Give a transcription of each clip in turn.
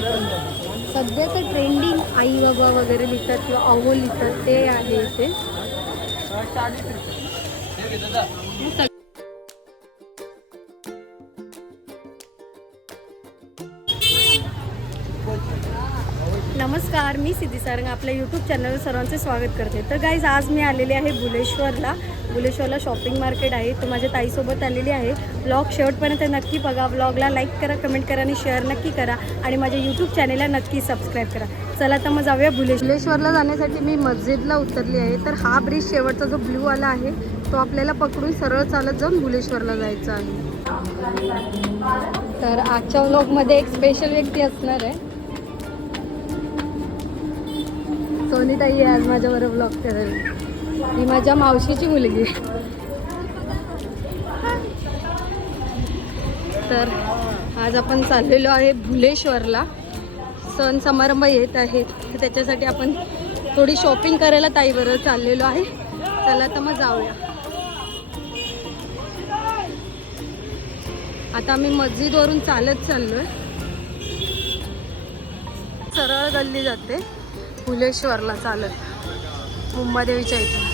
सध्या सध्याचं trending I बाबा वगैरे लिहितात किंवा अहो लिहितात ते आहे इथे. नमस्कार मी सिद्धी सारंग आपल्या यूट्यूब चॅनलवर सर्वांचे स्वागत करते. तर गाईज आज मी आलेले आहे बुलेश्वरला. बुलेश्वरला शॉपिंग मार्केट आहे. तो माझ्या ताईसोबत आलेली आहे. ब्लॉग शेवटपर्यंत नक्की बघा. ब्लॉगला लाईक करा कमेंट करा आणि शेअर नक्की करा. आणि माझ्या यूट्यूब चॅनलला नक्की सबस्क्राईब करा. चला तर मग जाऊया बुलेश बुलेश्वरला जाण्यासाठी मी मस्जिदला उतरली आहे. तर हा ब्रिज शेवटचा जो ब्ल्यू आला आहे तो आपल्याला पकडून सरळ चालत जाऊन बुलेश्वरला जायचं आहे. तर आजच्या व्लॉगमध्ये एक स्पेशल व्यक्ती असणार आहे. सोनीताई आहे आज माझ्याबरोबर ब्लॉग करायला ही माझ्या मावशीची मुलगी. तर आज आपण चाललेलो आहे भुलेश्वरला. सण समारंभ येत आहेत. तर त्याच्यासाठी आपण थोडी शॉपिंग करायला ताईबरोबर चाललेलो आहे. चला तर मग जाऊया. आता आम्ही मस्जिदवरून चालत चाललो आहे सरळ गल्ली जाते. भुलेश्वरला चालत. मुंबादेवीच्या इथून.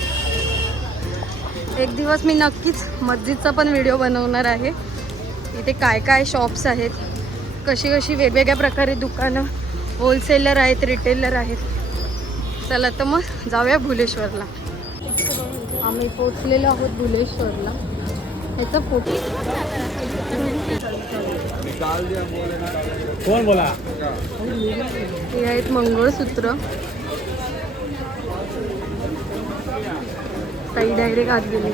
एक दिवस मी नक्कीच मस्जिदचा पण व्हिडिओ बनवणार आहे. इथे काय काय शॉप्स आहेत कशी कशी वेगवेगळ्या प्रकारे दुकानं होलसेलर आहेत रिटेलर आहेत. चला तर मग जाऊया भुलेश्वरला. आम्ही पोचलेलो आहोत भुलेश्वरला. याचा फोटो बोला हे आहेत मंगळसूत्र. ताई डायरेक्ट आत गेली.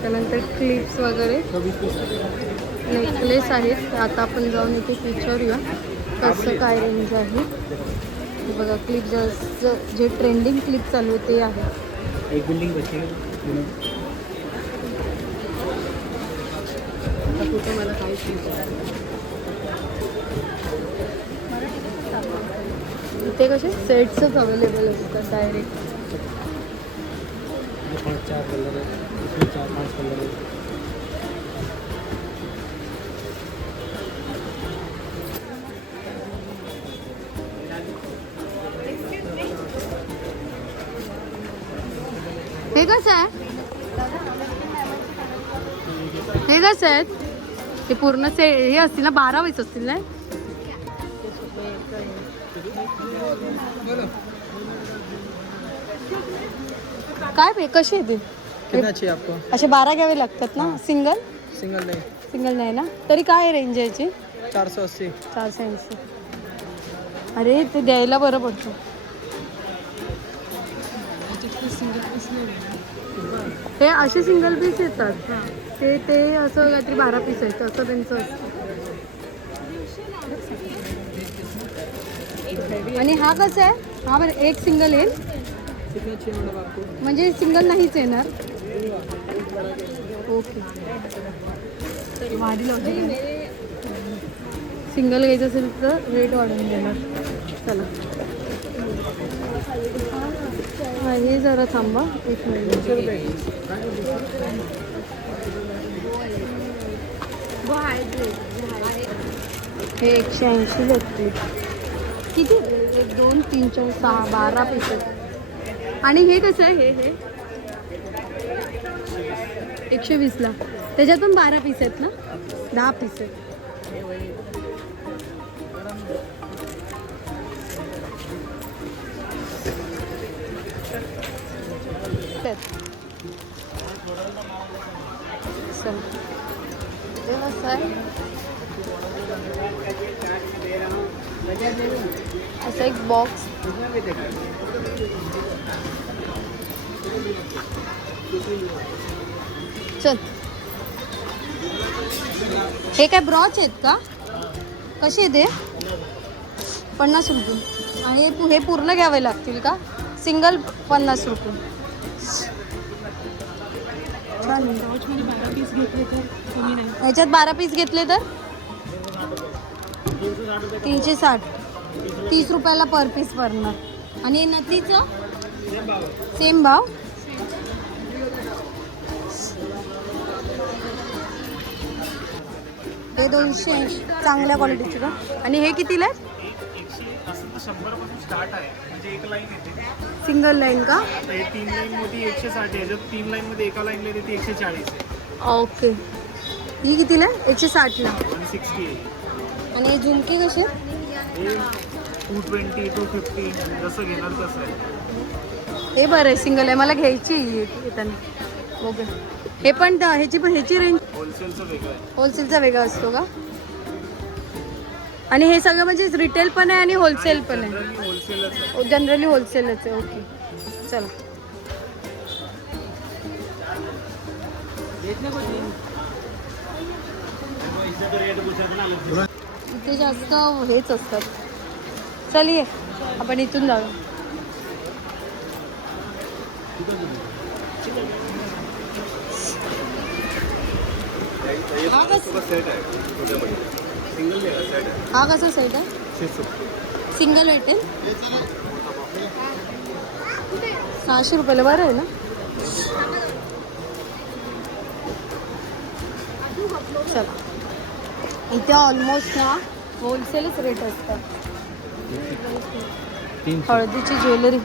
त्यानंतर क्लिप्स वगैरे. नेकलेस आहेत. आता आपण जाऊन इथे विचारूया कसं काय रेंज आहे. हे बघा क्लिप जे ट्रेंडिंग क्लिप चालू आहे ते आहे. एक बिल्डिंग बची इथे कसे? सेट्सच अवेलेबल असतात डायरेक्ट पाँच चार कलर है इसमें चार पांच कलर है हे कसं आहे? हे कसं आहे? ते पूर्ण से हे असतील ना बारा वीस असतील ना? काय पे कशी आहे ते? कितना चाहिए आपको? असे बारा घ्यावे लागतात ना? सिंगल सिंगल नहीं. सिंगल नाही ना? तरी काय रेंज आहे याची? चार सौ अस्सी. चारशे ऐंशी. अरे ते द्यायला बरं पडतं. हे असे सिंगल पीस येतात. ते ते असं काहीतरी बारा पीस आहेत. असं त्यांचं असतं. आणि हा कसा आहे? हा बरं एक सिंगल येईल. म्हणजे सिंगल नाहीच येणार. ओके. सिंगल घ्यायचं असेल तर रेट वाढून देणार. चला. हे जरा थांबा. एक मिनिट. हे एकशे ऐंशी भेटते किती? एक दोन तीन चार सहा बारा पीस आणि हे कसं आहे हे हे एकशे वीसला त्याच्यात पण बारा पीस आहेत ना दहा पीस आहेत आहेत. चल. हे असा एक बॉक्स चल. हे काय ब्रॉच आहेत का? कसे ते पन्नास रुपये. आणि हे पु- हे पूर्ण घ्यावे लागतील का? सिंगल पन्नास रुपये. छान आहे. याच्यात बारा पीस घेतले तर? तीनशे साठ. तीस रुपयाला पर पीस पडणार आणि नथीचं? सेम भाव. हे दोनशे ऐंशी चांगल्या क्वालिटीचे का? आणि हे कितीला एक लाईन सिंगल लाईन का? तीन लाईनमध्ये एकशे साठ आहे जर तीन लाईनमध्ये एका लाईनला येते ती एकशे चाळीस ओके. ही कितीला एकशे साठला. सिक्स्टी आहे. आणि हे झुमके कसे हे टू ट्वेंटी टू फिफ्टी जसं घेणार तसं. आहे हे बरं आहे सिंगल आहे. मला घ्यायची ही येताना ओके. हे पण ह्याची पण ह्याची रेंज होलसेलचं वेगळं आहे. होलसेलचा वेगळा असतो का? आणि हे सगळं म्हणजे रिटेल पण आहे आणि होलसेल पण आहे. जनरली होलसेलच आहे. जनरली होलसेलच आहे. ओके चला. इथे जास्त हेच असतात. चल ये आपण इथून जाऊ. हा कसा? हा कसा सेट आहे? सिंगल भेटेल सहाशे रुपयाला बरं आहे ना? चला. इथे ऑलमोस्ट ना होलसेलच रेट असतात. हळदीची ज्वेलरी.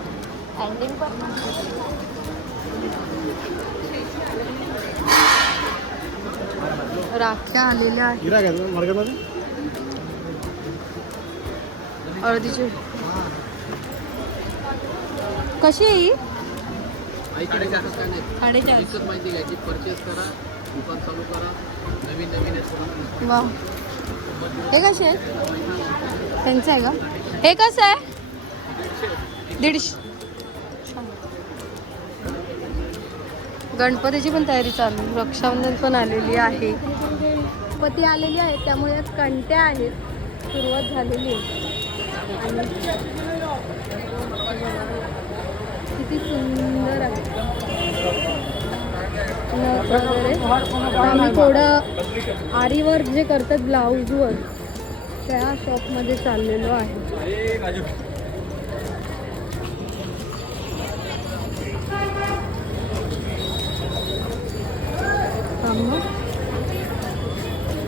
राख्या आलेल्या आहेत. हळदीची. कशी आहे साडेचारशे. माहिती घ्यायची परचेस करा दुकान चालू करा. वा हे कसे आहेत? त्यांचं आहे का? हे कसं आहे? दीडशे. गणपतीची पण तयारी चालू रक्षाबंधन पण आलेली आहे. गणपती आलेली आहे त्यामुळे आज कंट्या आहेत. सुरुवात झालेली आहे. आणि किती सुंदर आहे. नथ वगैरे. आम्ही थोडं आरीवर जे करतात ब्लाऊजवर त्या शॉपमध्ये चाललेलो आहे.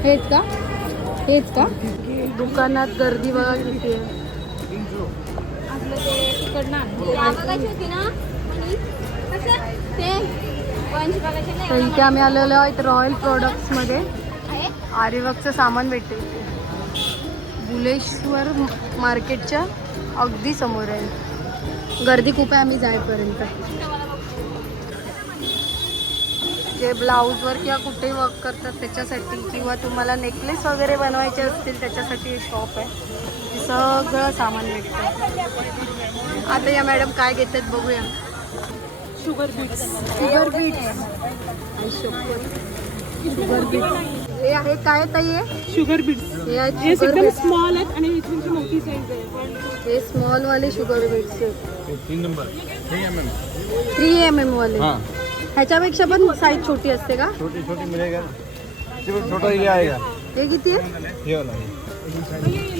हेच का? हेच का? दुकानात गर्दी बघा किती आहे. तर इथे आम्ही आलेलो आहोत रॉयल प्रोडक्ट्समध्ये आरीवर्कचं सामान भेटते इथे. बुलेश्वर मार्केटच्या अगदी समोर आहे. गर्दी खूप आहे आम्ही जाईपर्यंत. जे ब्लाऊजवर किंवा कुठे वर्क करतात त्याच्यासाठी किंवा तुम्हाला नेकलेस वगैरे बनवायचे असतील त्याच्यासाठी हे शॉप आहे. सगळं सामान भेटतं. आता या मॅडम काय घेतात बघूया. Sugar beads sugar beads sugar beads हे आहे काय ताई आहे शुगर बीट्स हे आहेत हे शुगर एकदम बीट्स स्मॉल आहेत आणि इथूनची मोठी साईज आहे. हे स्मॉल वाले शुगर बीट्स आहेत. तीन नंबर हे M M three M M वाले. हाँ. ह्याच्यापेक्षा पण साईज छोटी असते का? छोटी छोटी मिलेगा छोटा ही आएगा. हे किती आहे? ये वाला ये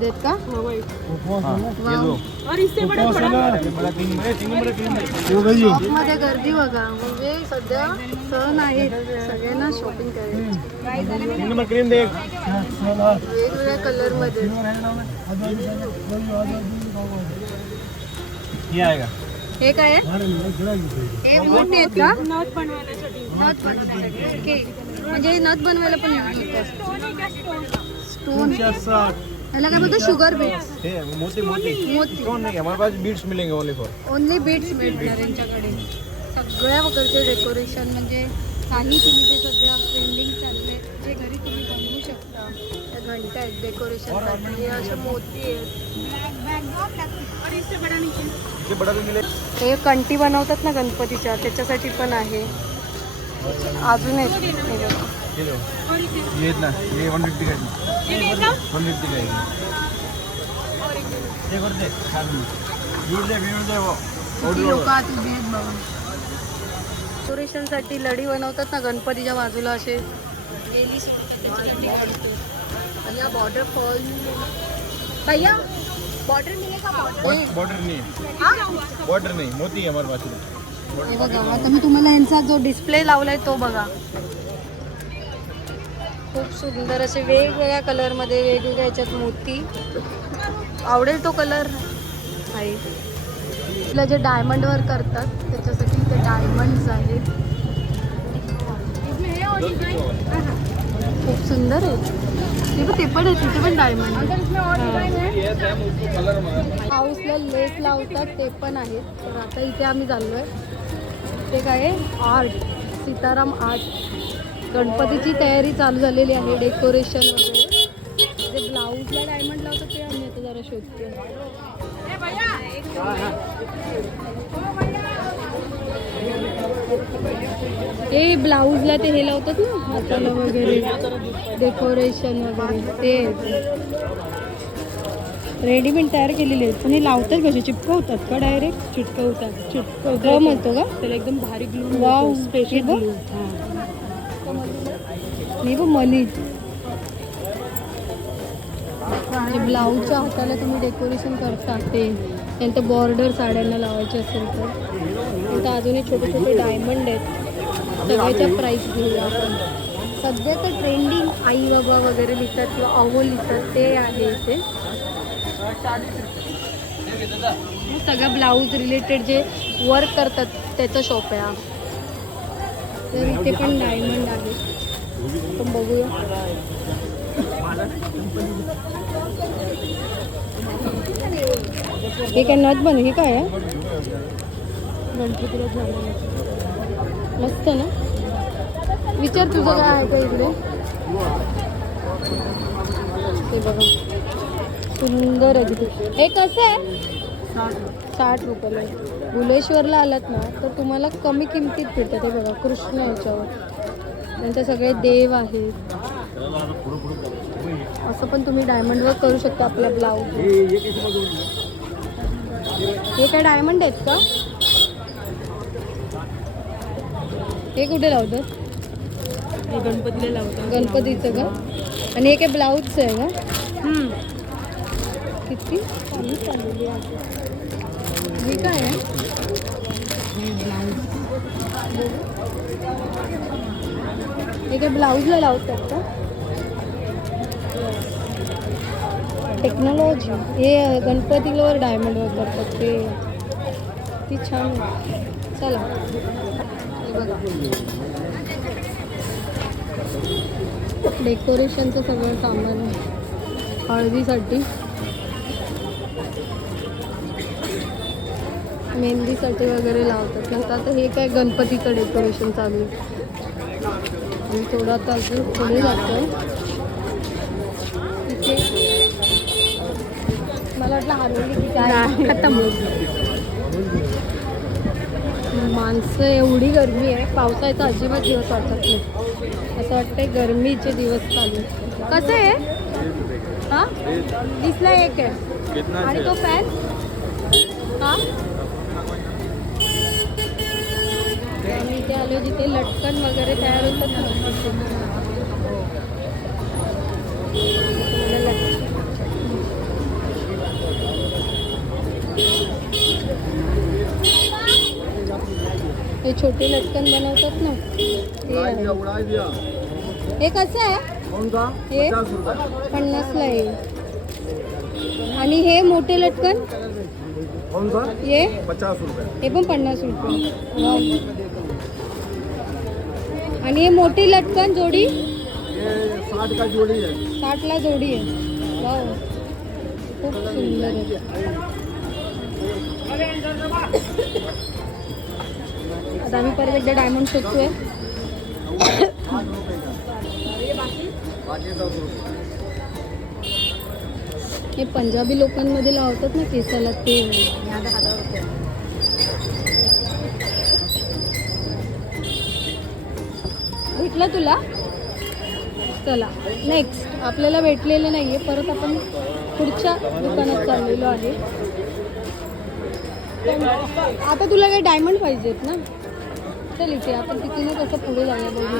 देत का? हाँ ये वाव. दो और इससे बड़ा बड़ा बड़ा तीन नंबर तीन नंबर तीन नंबर शॉपमध्ये गर्दी बघा म्हणजे सध्या सण आहेत सगळ्यांना शॉपिंग करायची. तीन नंबर क्रीम देख। वेगवेगळ्या कलरमध्ये ये आएगा। हे काय आहे? हे मोठे आहेत का? नथ बनवण्यासाठी नथ बनवायसाठी ओके. म्हणजे हे नथ बनवायला पण यूज होतं स्टोन ह्याला काय बोलतो शुगर बीट्स हे मोती मोती. मोती. कौन नहीं हमारे पास बीट्स मिलेंगे ओनली फॉर ओनली बीट्स मिळणार यांच्याकडे. सगळ्या प्रकारचे डेकोरेशन म्हणजे काही तुम्ही जे सध्या ट्रेंडिंग चालले जे घरी तुम्ही बनवू शकता त्या घंट्या आहेत डेकोरेशनसाठी हे असे मोती आहेत. बड़ा मिले हे कंटी बनवतात ना गणपतीच्या त्याच्यासाठी पण आहे. अजून आहेत हे बघा. ये लो और इसे ये इतना ये वन फिफ्टी डेकोरेशनसाठी लढी बनवतात ना गणपतीच्या बाजूला असे. बॉर्डर फॉल भैया बॉर्डर नाही का बॉर्डर नहीं बॉर्डर नहीं मोती है हे बघा आता मी तुम्हाला यांचा जो डिस्प्ले लावलाय तो बघा. खूप सुंदर असे वेगवेगळ्या कलरमध्ये वेगवेगळ्या याच्यात मोती आवडेल तो कलर? आहे आपल्या जे डायमंड वर करतात त्याच्यासाठी इथे डायमंड्स आहेत. खूप सुंदर आहे. ते पण ते पण आहे तिथे पण डायमंड हाऊसला लेस लावतात ते पण आहेत. तर आता इथे आम्ही चाललोय. ते काय आहे? आर्ट सीताराम आर्ट गणपतीची तयारी चालू झालेली आहे डेकोरेशन वगैरे. जे ब्लाऊजला डायमंड लावतात ते आम्ही आता जरा शोधतोय. ते ब्लाऊजला ते हे लावतात ना हाताला वगैरे. डेकोरेशन वगैरे. ते. रेडीमेड तयार केलेले आहेत. पण हे लावतात कसे? चिपकवतात का डायरेक्ट चिटकवतात. चिटकव म्हणतो का? त्याला एकदम भारी ग्लू वाव स्पेशल हे बघ मनी ब्लाऊजच्या हाताला तुम्ही डेकोरेशन करता ते. नंतर बॉर्डर साड्यांना लावायचे असेल तर. नंतर अजूनही छोटे छोटे डायमंड आहेत. सगळ्याच्या प्राईस घेऊया आपण. सध्या तर ट्रेंडिंग आई बाबा वगैरे लिहितात किंवा अहो लिहितात ते आहे इथे. सगळं ब्लाऊज रिलेटेड जे वर्क करतात त्याचा शॉप आहे हा. तर इथे पण डायमंड आहे. पण बघूया. हे काय नथ बन हे काय आहे गणपतीला मस्त ना? विचार तुझं काय आहे का इकडे? ते बघा. सुंदर आहे तिथे. हे कसं आहे? साठ रुपयाला भुलेश्वरला आलात ना तर तुम्हाला कमी किमतीत भेटतात. हे बघा कृष्ण याच्यावर. नंतर सगळे देव आहेत. असं पण तुम्ही डायमंड वर्क करू शकता आपला ब्लाऊज हे काय डायमंड आहेत का? हे कुठे लावतात? गणपतीला लावतात. गणपतीचं का? आणि हे काय ब्लाऊजचं आहे का? किती? हे काय आहे? हे काय ब्लाऊजला लावतात का टेक्नॉलॉजी हे गणपतीवर डायमंडवर करतात ते. ती छान चला. हे बघा. डेकोरेशनचं सगळं सामान आहे. हळदीसाठी. मेहंदीसाठी वगैरे लावतात. नंतर आता हे काय गणपतीचं डेकोरेशन चालू आहे. आणि थोडं आता अजून पुढे जातो इथे मला वाटलं हरवली की काय. खतम माणसं एवढी गरमी आहे. पावसाळ्याचा अजिबात दिवस वाटत नाही. असं वाटतंय गरमीचे दिवस चालू. कसं आहे? हा? दिसला एक आहे. आणि तो फॅन हा आम्ही इथे आलो जिथे लटकन वगैरे तयार होतात ना हे छोटे लटकन बनवतात ना. हे कसं आहे? हे पन्नासला आहे. आणि हे मोठे लटकन? हे? पचास रुपये. हे पण पन्नास रुपये. आणि हे मोठी लटकन जोडी? ये साठ का जोड़ी है साठला जोडी आहे. वाव. खूप सुंदर आहे. आता आम्ही परत एकदा डायमंड शोधतोय. बाकी सब रुपये हे पंजाबी लोकांमध्ये लावतात ना केसाला ते. भेटलं तुला? चला नेक्स्ट आपल्याला भेटलेले आहे परत आपण पुढच्या दुकानात चाललेलो आहे. आता तुला काही डायमंड पाहिजेत ना? चल इथे आपण तिथूनच कसं पुढे जाऊया बघू.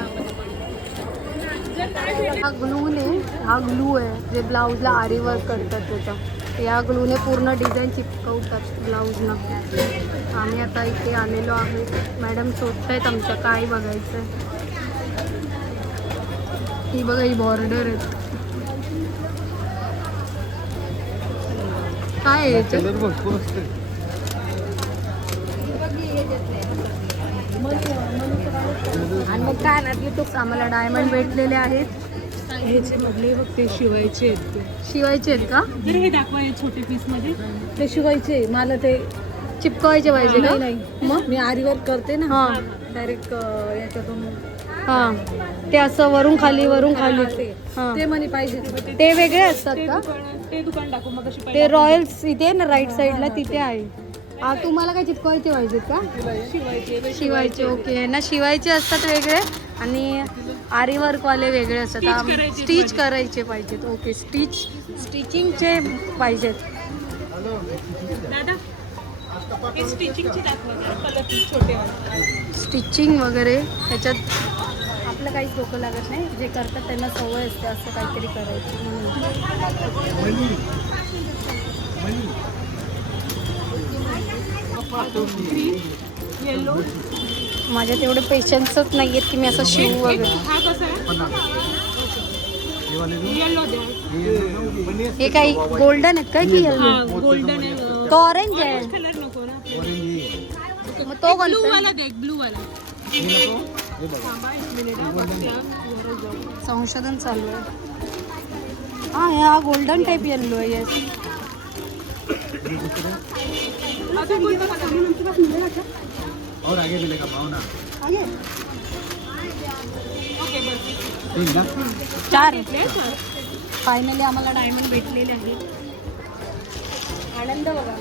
हा ग्लू ने हा ग्लू आहे जे ब्लाऊजला आरी वर्क करतात त्याचा. या ग्लूने पूर्ण डिझाईन चिपकवतात ब्लाऊजना आम्ही आता इथे आलेलो आहे मॅडम शोधतायत आमच्या काय बघायचं आहे ही बघा ही बॉर्डर आहेत. काय आहे याच्यात? कलर भरपूर असते. आणि मग काय ना तिथून आम्हाला डायमंड भेटलेले आहेत. ह्याचे मधले बघ ते शिवायचे आहेत ते. शिवायचे आहेत का? तर हे दाखवा हे छोटे पीसमध्ये. ते शिवायचे मला ते चिपकवायचे पाहिजे नाही नाही. मग? मी आरी वर्क करते ना. हा. डायरेक्ट याच्यातून हा. ते असं वरून खाली वरून खाली. ते हा. ते म्हणे पाहिजे. ते वेगळे असतात का? ते दुकान टाकू मग अशी ते रॉयल्स इथे ना राईट साईडला तिथे आहे. हा. तुम्हाला काय चिपकवायचे पाहिजेत का? शिवायचे ओके. ना शिवायचे असतात वेगळे आणि आरी वर्कवाले वेगळे असतात. स्टिच करायचे पाहिजेत. ओके. स्टिच स्टिचिंगचे पाहिजेत. स्टिचिंग वगैरे ह्याच्यात आपलं काहीच डोकं लागत नाही. जे करतात त्यांना सवय असते असं काहीतरी करायची येलो माझ्यात एवढे पेशन्सच नाही आहेत की मी असं शिव वगैरे. हा येलो काही गोल्डन आहेत काय की येल्लो हा गोल्डन तो ऑरेंज आहे. मग तो ब्लू वाला ब्लू वाला. संशोधन चालू आहे. हा हा गोल्डन टाईप येल्लो आहे येस और आगे. मिलेगा भावना ओके बस ठीक ना चार. घेतले फायनली आम्हाला डायमंड भेटलेले आहे आनंद बघा.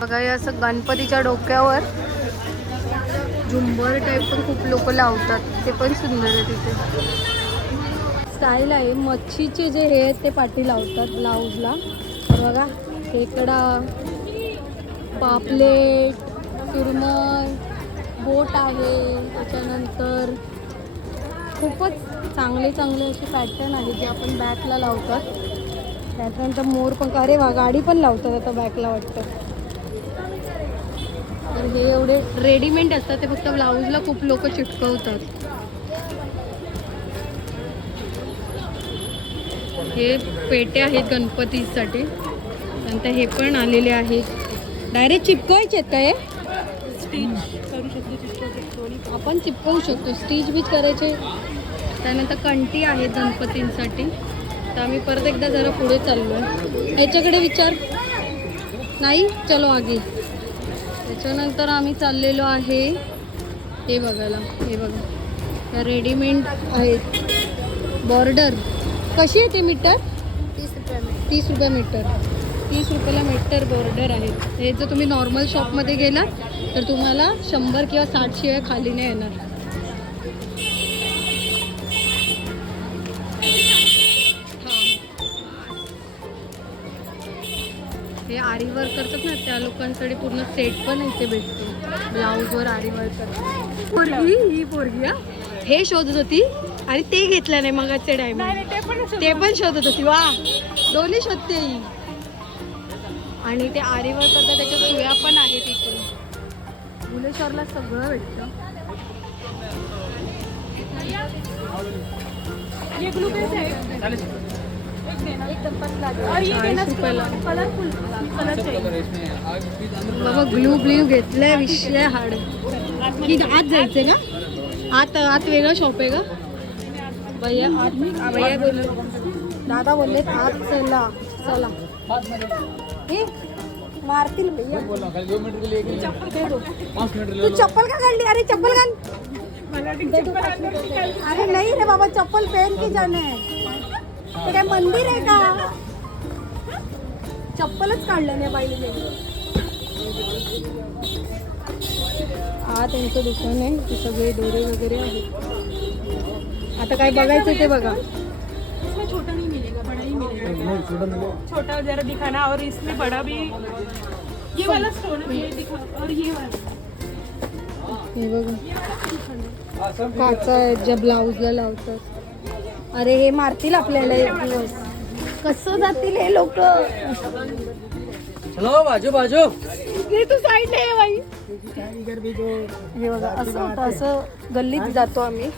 बघा हे असं गणपतीच्या डोक्यावर झुंबर टाईप पण खूप लोक लावतात. ते पण सुंदर आहे तिथे. स्टाईल आहे. मच्छीचे जे हे आहेत ते पाठी लावतात ब्लाऊजला बघा खेकडा पापलेट सुरमई बोट आहे. त्याच्यानंतर खूपच चांगले चांगले असे पॅटर्न आहेत जे आपण बॅकला लावतात. त्याच्यानंतर मोर पण अरे वा गाडी पण लावतात आता बॅकला वाटतं. तर हे एवढे रेडीमेड असतात ते फक्त ब्लाऊजला खूप लोक चिटकवतात. हे पेटे आहेत गणपतीसाठी. नंतर हे पण आलेले आहेत. डायरेक्ट चिपकवायचे आहेत का हे? स्टिच करू शकतो आपण चिपकवू शकतो. स्टिच बीच करायचे. त्यानंतर कंटी आहेत गणपतींसाठी. तर आम्ही परत एकदा जरा पुढे चाललो. आहे ह्याच्याकडे विचार. नाही चलो आगे. त्याच्यानंतर आम्ही चाललेलो आहे. हे बघायला हे बघा. रेडीमेड आहेत. बॉर्डर. कशी आहे ते मीटर? तीस रुपये मीटर. तीस रुपयाला मीटर बॉर्डर आहेत हे जर तुम्ही नॉर्मल शॉपमध्ये गेलात तर तुम्हाला शंभर किंवा साठ शिवाय खाली नाही येणार. आरी वर्क करतात ना त्या लोकांसाठी पूर्ण सेट पण इथे भेटतो. ब्लाऊजवर आरी वर्क करतात. पोरगी ही पोरगी हा? हे शोधत होती आणि ते घेतलं नाही मगाचे डायमंड ते पण ते पण शोधत होती. वा दोन्ही शोधते ही. आणि ते आरी वर्क करतात त्याच्या सुया पण आहेत इथे. भुलेश्वरला सगळं भेटतं. बाबा ग्लू ब्ल्यू घेतलंय विषय हाड. की आत जायचंय ना? आत आत वेगळं शॉप आहे का भैया आत. भैया बोल दादा बोलले आत चला चला. हे मारतील भैया. तू चप्पल का काढली? अरे चप्पल घाल. अरे नाही रे बाबा चप्पल पहन की जाना है. ते काय मंदिर आहे का? चप्पलच काढलं नाही पाहिजे हा त्यांचं दुकान आहे. ते सगळे दोरे वगैरे आहेत. आता काय बघायचं ते बघा. इसमें छोटा नहीं मिलेगा बड़ा ही मिलेगा. छोटा जरा दिखाना और इसमें बड़ा भी ये वाला स्टोन है दिखा और ये वाला. हे बघा. काचा आहे ज्या ब्लाऊजला लावतात. अरे हे मारतील आपल्याला एक दिवस. कसं जातील हे लोक? चलो बाजू बाजू. तू साईड आहे बाई. हे बघा असं होतं असं गल्लीत जातो आम्ही.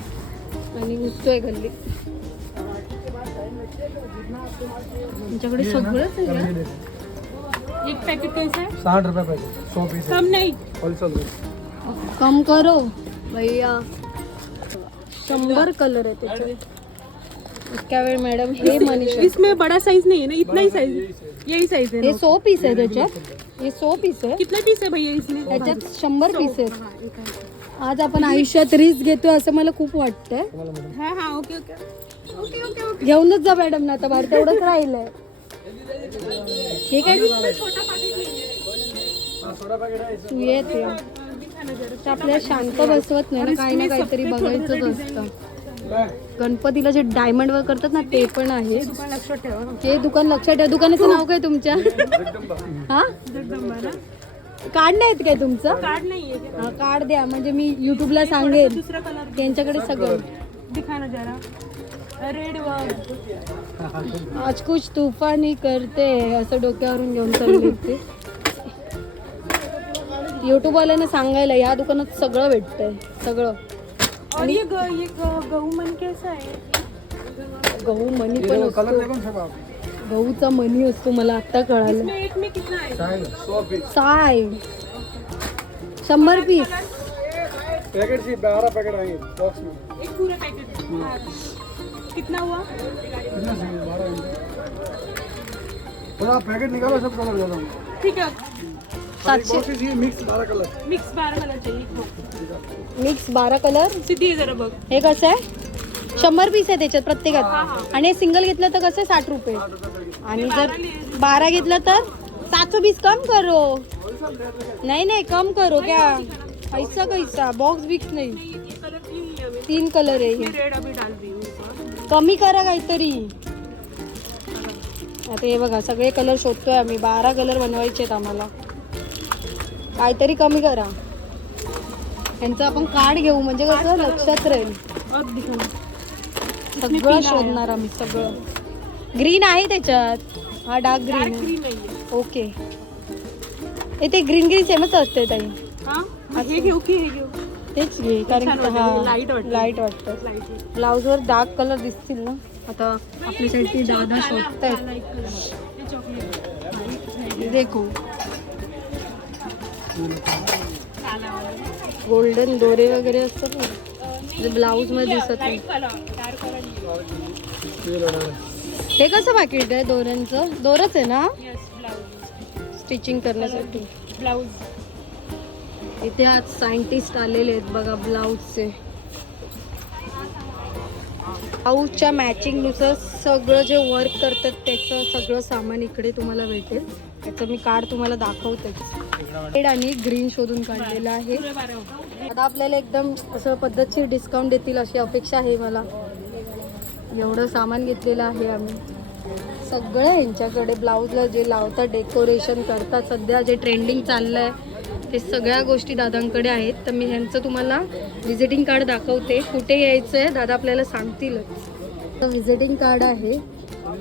आणि घुसतोय गल्लीत. तुमच्याकडे सगळंच आहे? एक पैकेट कैसा है साठ रुपये पाहिजे सौ पीस कम नहीं. होलसेल कम करो भैया. शंभर कलर आहे त्याच्यात. इतक्या वेळ मॅडम हे मनीषा. इसमें बड़ा साइज नहीं है ना इतना ही साइज यही साइज है हे सो पीस आहे त्याच्यात हे सो पीस आहे कितना पीस है भैया इसमें? त्याच्यात शंभर पीस आहेत आज आपण आयुष्यात रिस्क घेतोय असं मला खूप वाटतंय. हाँ हाँ okay okay. Okay okay okay. घेऊनच जा मॅडम ना आता बाहेर तेवढंच राहिलंय. हे काय छोटा पैकेट तू येत या. ते आपल्याला शांत बसवत नाही ना काही ना काहीतरी बघायचंच असतं. गणपतीला जे डायमंड वर करतात ना ते पण आहे. लक्षात ठेवा हे दुकान लक्षात ठेवा. दुकानाचं नाव काय तुमच्या? हा? कार्ड नाहीत काय तुमचं? कार्ड नहीं कार्ड द्या. म्हणजे मी युट्यूबला सांगेन. त्यांच्याकडे सगळं. जरा. रेड आज कुछ तूफानी करते असं डोक्यावरून घेऊन चालली ते युट्यूब वाल्यांना सांगायला या दुकानात सगळं भेटतंय. सगळं. और ये ग, ये ग, गहू मन कैसा है गहू मनी पण असतो. गहूचा मनी असतो मला आता कळालं. इसमें एक में कितना है सौ पीस. साय. शंभर पीस. पैकेट सी बारह पैकेट आएंगे बॉक्स में एक पूरा पैकेट हाँ। कितना हुआ? कितना चाहिए बारह थोड़ा पैकेट निकालो सब कलर दे दूँ ठीक है सातशे. मिक्स बारह कलर मिक्स बारह कलर चाहिए एक box. मिक्स बारा कलर सिद्धी आहे जरा बघ. हे कसं आहे? शंभर पीस आहे त्याच्यात प्रत्येकात. आणि सिंगल घेतलं तर कसं आहे? साठ रुपये. आणि जर बारा घेतलं तर सात सौ बीस कम करो. नहीं नहीं कम करो क्या? ऐसा कैसा? बॉक्स बिक्स नाही. ये कलर तीन लिया मैं तीन कलर आहे ये हे. रेड अभी डाल रही हूँ ऊपर. कमी करा काहीतरी. आता हे बघा सगळे कलर शोधतोय आम्ही. बारा कलर बनवायचे आहेत आम्हाला. काहीतरी कमी करा. यांचं आपण कार्ड घेऊ म्हणजे कसं लक्षात राहील. सगळं शोधणार आम्ही सगळं. ग्रीन आहे त्याच्यात. हा डार्क ग्रीन ओके हे ते ग्रीन ग्रीन सेमच असते ताई. हाँ? घेऊ की हे घेऊ? तेच घे कारण की light वाटतं. लाइट वाटतं लाइट ब्लाऊजवर डार्क कलर दिसतील ना? आता आपल्या साईडची दादा शोधतायत. लाइट देखो. गोल्डन दोरे वगैरे असतात ना? ब्लाऊजमध्ये दिसत नाही. हे कसं पाकिट आहे दोऱ्यांचं? दोरच आहे ना? स्टिचिंग करण्यासाठी. ब्लाऊज इथे आज सायंटिस्ट आलेले आहेत बघा ब्लाऊजचे ब्लाऊजच्या मॅचिंगनुसार सगळं जे वर्क करतात त्याचं सगळं सामान इकडे तुम्हाला भेटेल. त्याचं मी कार्ड तुम्हाला दाखवतेच. रेड आणि ग्रीन शोधून काढलेला आहे. आता आपल्याला एकदम असं पद्धतशीर डिस्काउंट देतील अशी अपेक्षा आहे मला. एवढं सामान घेतलेलं आहे आम्ही. सगळं यांच्याकडे ब्लाऊजला जे लावतात डेकोरेशन करतात सध्या जे ट्रेंडिंग चाललं आहे ते सगळ्या गोष्टी दादांकडे आहेत. तर मी ह्यांचं तुम्हाला व्हिजिटिंग कार्ड दाखवते. कुठे यायचं आहे दादा आपल्याला सांगतीलच. तर व्हिजिटिंग कार्ड आहे.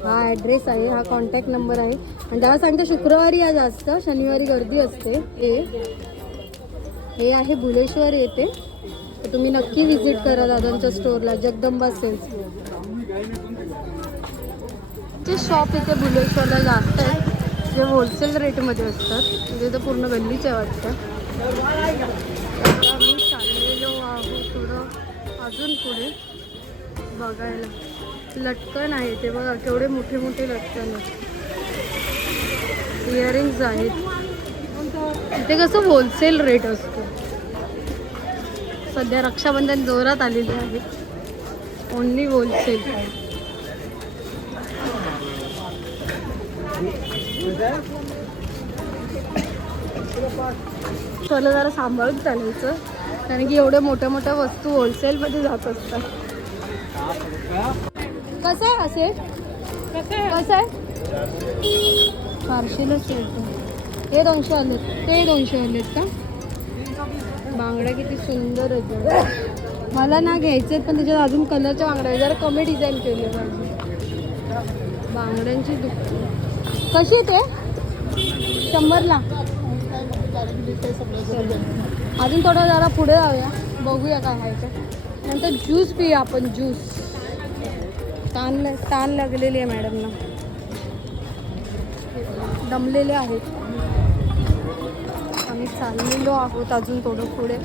हा ॲड्रेस आहे हा कॉन्टॅक्ट नंबर आहे. आणि त्याला सांगते शुक्रवारी आज असतं शनिवारी गर्दी असते. हे हे आहे भुलेश्वर येते तर तुम्ही नक्की व्हिजिट करा दादांच्या स्टोअरला जगदंबा सेल्स ते शॉप इथे भुलेश्वरला जास्त आहे जे होलसेल रेटमध्ये असतात. म्हणजे तर पूर्ण गल्लीच आहे वाटतं. आम्ही चाललेलो आहोत थोडं अजून पुढे बघायला. लटकन आहे ते बघा केवढे मोठे मोठे लटकन आहेत. इयरिंग्स आहेत. इथे कसं होलसेल रेट असतो. सध्या रक्षाबंधन जोरात आलेले आहे. ओनली होलसेल चला जरा सांभाळून चालायचं. कारण की एवढ्या मोठ्या मोठ्या वस्तू होलसेलमध्ये जात असतात. कसं आहे असे कसं आहे? पार्शिलच येतो हे दोनशे आलेत ते दोनशे आलेत का? बांगड्या किती सुंदर आहेत. मला ना घ्यायचे आहेत पण त्याच्यात अजून कलरच्या बांगड्या. जरा कमी डिझाईन केले पाहिजे बांगड्यांची कशी आहे ते? शंभरला. अजून थोडं जरा पुढे जाऊया. बघूया काय आहे का नंतर ज्यूस पिऊया आपण ज्यूस ताण ल- ताण लागलेली आहे मॅडमना. दमलेले आहेत. आम्ही चाललेलो आहोत अजून थोडं पुढे.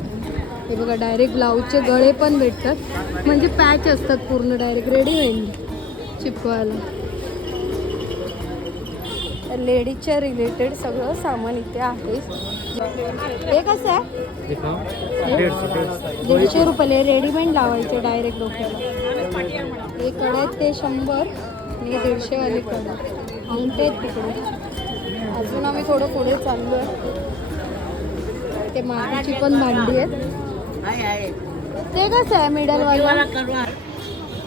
हे बघा डायरेक्ट ब्लाऊजचे गळे पण भेटतात. म्हणजे पॅच असतात पूर्ण डायरेक्ट रेडीमेड चिपकवायला. तर लेडीजच्या रिलेटेड सगळं सामान इथे आहे. हे कसं आहे? दीडशे रुपये रेडीमेड लावायचे डायरेक्ट डोक्याला. हे कडे आहेत ते शंभर आणि दीडशेवाले कडे अंगठे तिकडे. अजून आम्ही थोडं पुढे चाललो आहे. ते मातीची पण भांडी आहेत. ते कसं आहे मिडलवाला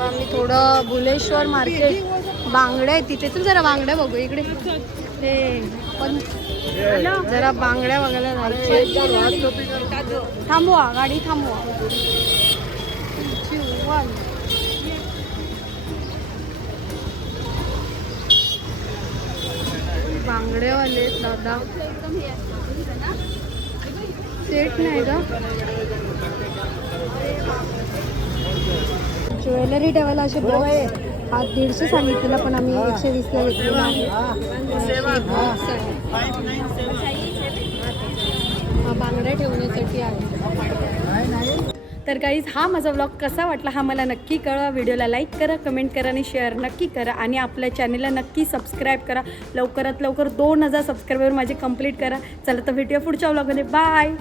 आम्ही थोडं बुलेश्वर मार्केट बांगड्या आहे तिथे. तू जरा बांगड्या बघू इकडे. ते पण जरा बांगड्या बघायला जायचे थांबवा गाडी थांबवा. बांगड्यावाले बांगडेवाले दादा. सेट नाही का? ज्वेलरी ठेवायला असे बॉक्स हा दीडशे सांगितलेला पण आम्ही एकशे वीसला घेतलेला आहे आहे. हा बांगड्या ठेवण्यासाठी आहे. तर गाईज हा माझा व्लॉग कसा वाटला हा मला नक्की कळवा. व्हिडिओला लाईक करा कमेंट करा आणि शेअर नक्की करा. आणि आपल्या चॅनलला नक्की सबस्क्राईब करा. लवकरात लवकर दोन हजार सबस्क्रायबर माझे कंप्लीट करा. चला तर भेटूया पुढच्या व्लॉगमध्ये बाय